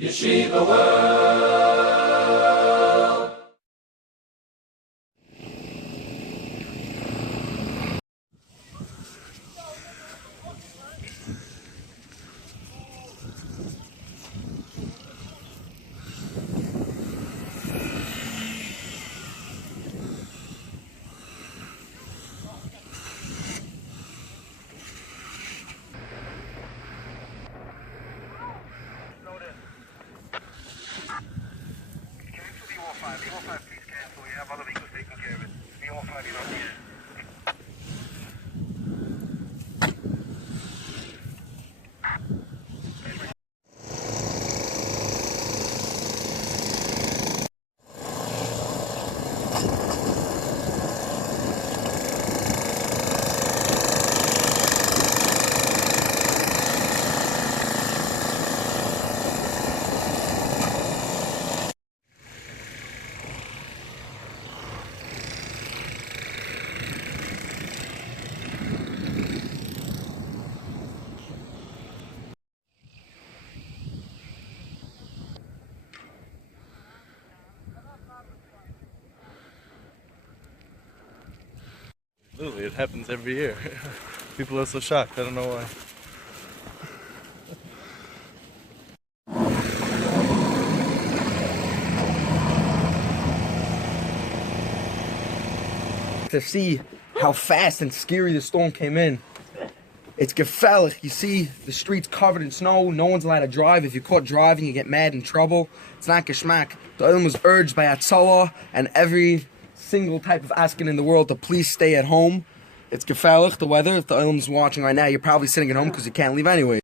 Yeshiva World. Please cancel. We have other vehicles taking care of it. B15, you're not here. Literally, it happens every year. People are so shocked. I don't know why. To see how fast and scary the storm came in. It's gefährlich. You see the streets covered in snow. No one's allowed to drive. If you're caught driving, you get mad in trouble. It's not geschmack. The Olam was urged by Hatzalah and every single type of asking in the world to please stay at home. It's gefährlich, the weather. If the Olam's watching right now, you're probably sitting at home because you can't leave anyway.